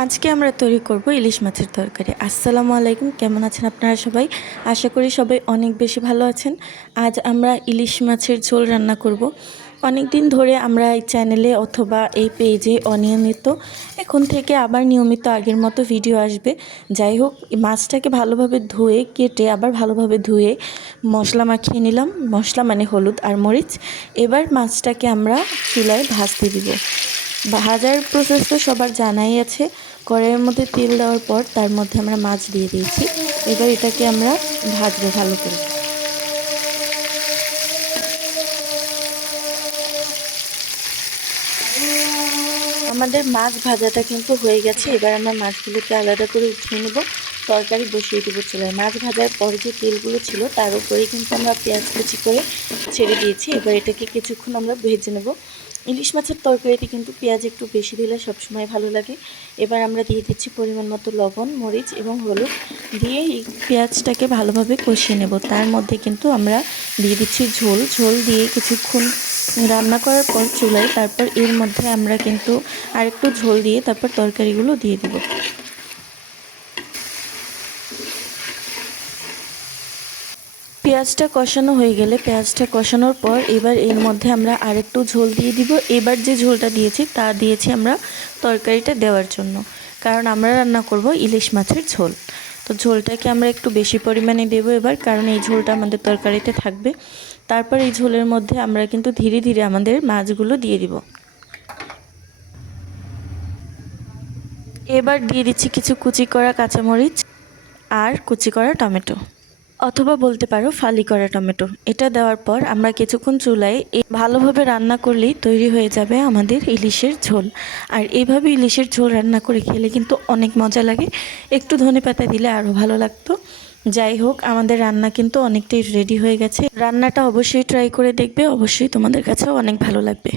আজকে আমরা তৈরি করব ইলিশ মাছের তরকারি। আসসালামু আলাইকুম, কেমন আছেন আপনারা সবাই? আশা করি সবাই অনেক বেশি ভালো আছেন। আজ আমরা ইলিশ মাছের ঝোল রান্না করব। অনেক দিন ধরে আমরা এই চ্যানেলে অথবা এই পেজে অনিয়মিত, এখন থেকে আবার নিয়মিত আগের মতো ভিডিও আসবে। যাই হোক, মাছটাকে ভালোভাবে ধুয়ে কেটে আবার ভালোভাবে ধুয়ে মশলা মাখিয়ে নিলাম। মশলা মানে হলুদ আর মরিচ। এবার মাছটাকে আমরা চুলায় ভাজতে দিব। ভাজার প্রসেস তো সবার জানাই আছে। কড়াইয়ের মধ্যে তেল দেওয়ার পর তার মধ্যে আমরা মাছ দিয়ে দিয়েছি। এবার এটাকে আমরা ভাজবো ভালো করে। আমাদের মাছ ভাজাটা কিন্তু হয়ে গেছে। এবার আমরা মাছগুলোকে আলাদা করে উঠিয়ে নেব, তরকারি বসিয়ে দেবো চুলায়। মাছ ভাজার পর যে তেলগুলো ছিল তার উপরেই কিন্তু আমরা পেঁয়াজ কুচি করে ছেড়ে দিয়েছি। এবার এটাকে কিছুক্ষণ আমরা ভেজে নেব। ইলিশ মাছের তরকারিতে কিন্তু পেঁয়াজ একটু বেশি দিলে সবসময় ভালো লাগে। এবার আমরা দিয়ে দিচ্ছি পরিমাণ মতো লবণ, মরিচ এবং হলুদ দিয়ে এই পেঁয়াজটাকে ভালোভাবে কষিয়ে নেব। তার মধ্যে কিন্তু আমরা দিয়ে দিচ্ছি ঝোল দিয়ে কিছুক্ষণ রান্না করার পর চুলায়, তারপর এর মধ্যে আমরা কিন্তু আরেকটু ঝোল দিয়ে তারপর তরকারিগুলো দিয়ে দিব। পেঁয়াজটা কষানো হয়ে গেলে, পেঁয়াজটা কষানোর পর এবার এর মধ্যে আমরা আরেকটু ঝোল দিয়ে দিব। এবার যে ঝোলটা দিয়েছি তা দিয়েছি আমরা তরকারিটা দেওয়ার জন্য, কারণ আমরা রান্না করব ইলিশ মাছের ঝোল। তো ঝোলটাকে আমরা একটু বেশি পরিমাণে দেবো এবার, কারণ এই ঝোলটা আমাদের তরকারিতে থাকবে। তারপর এই ঝোলের মধ্যে আমরা কিন্তু ধীরে ধীরে আমাদের মাছগুলো দিয়ে দিব। এবার দিয়ে দিচ্ছি কিছু কুচি করা কাঁচামরিচ আর কুচি করা টমেটো, অথবা বলতে পারো ফালি করা টমেটো। এটা দেওয়ার পর আমরা কিছুক্ষণ চুলায় ভালোভাবে রান্না করলেই তৈরি হয়ে যাবে আমাদের ইলিশের ঝোল। আর এইভাবে ইলিশের ঝোল রান্না করে খেলে কিন্তু অনেক মজা লাগে। একটু ধনেপাতা দিলে আরও ভালো লাগতো। যাই হোক, আমাদের রান্না কিন্তু অনেকটাই রেডি হয়ে গেছে। রান্নাটা অবশ্যই ট্রাই করে দেখবে, অবশ্যই তোমাদের কাছেও অনেক ভালো লাগবে।